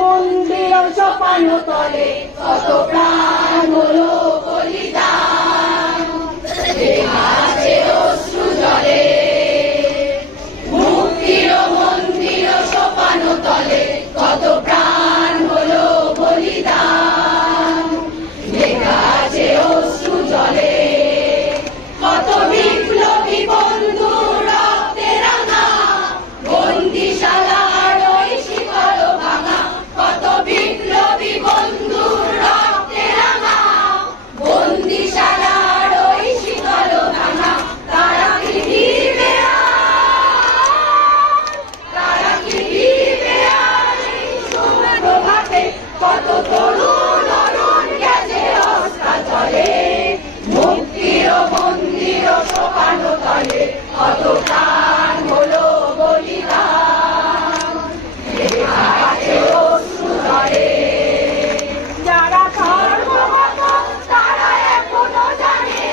মন্দির সোপান তলে কত প্রাণ হলো বলিদান। আছে অশ্রু জলে মুক্তির মন্দির সোপান তলে কত প্রাণ হলো বলিদান। লেখা আছে অশ্রু জলে কত বিপ্লবী বন্ধু রক্তে রাঙা বন্দিশালার ওই শিকল ভাঙা। কত বিপ্লবী বন্ধু রক্তে রাঙা বন্দিশালার ওই শিকল ভাঙা। তারা কি ফিরবে তারা কি ফিরবে প্রভাতে কত তরুণ অরুণ গেছে অস্তাচলে মুক্তির মন্দির সোপান তলে কত প্রাণ হলো বলিদান। লেখা আছে অশ্রু জলে যারা ধর্মগত তারা এখনো জানে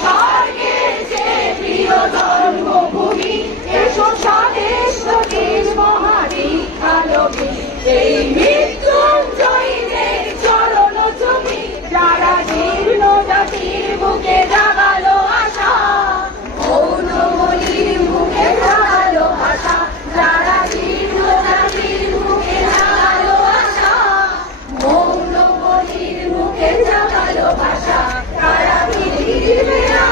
স্বর্গের যে প্রিয় জন্মভূমি। এসো স্বদেশ দেশ মহাদীক্ষালভী এই মৃত্যুঞ্জয়ীদের চরণ চুমি। যারা জীর্ণ জাতির বুকে জাগালো আশা মৌন বলির মুখে জাগালো ভাষা। যারা জীর্ণ জাতির মুখে জাগালো আশা মৌন বলির মুখে জাগালো ভাষা। তারা ফিরবে না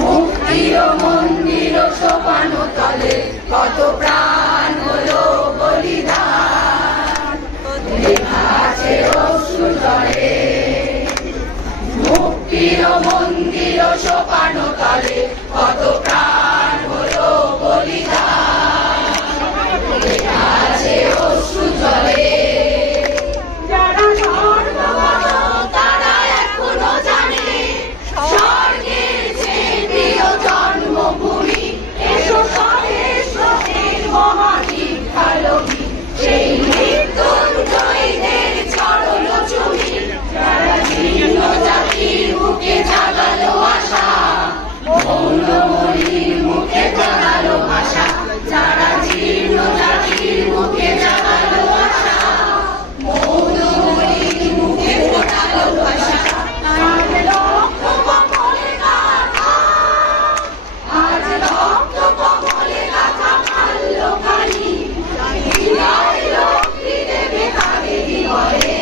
মুক্তির মন্দির সোপান তলে কত প্রাণ হলো বলিদান। লেখা আছে অশ্রু জলে মুক্তির মন্দির সোপান তলে কত প্রাণ হলো বলিদান। লেখা আছে অশ্রু জলে যারা ধর্মগত তারা এখনো জানে স্বর্গের যে প্রিয় জন্মভূমি। এসো স্বদেশ দেশ মহাদীক্ষালভী সেই মৃত্যুঞ্জয়ীদের চরণ চুমি। যারা জীর্ণ জাতির বুকে জাগালো আশা মৌন বলির মুখে জাগালো ভাষা। যারা জীর্ণ জাতির মুখে জাগালো আশা মৌন বলির মুখে ফোটালো ভাষা। আজ রক্ত কমলে গাথা আজ রক্ত কমলে গাথা মাল্য খালি বিজয় লক্ষ্মী দেবে তাদের হৃদয়ে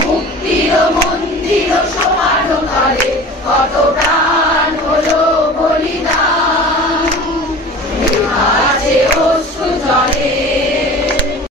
মুক্তির মন্দির সোপান তলে কত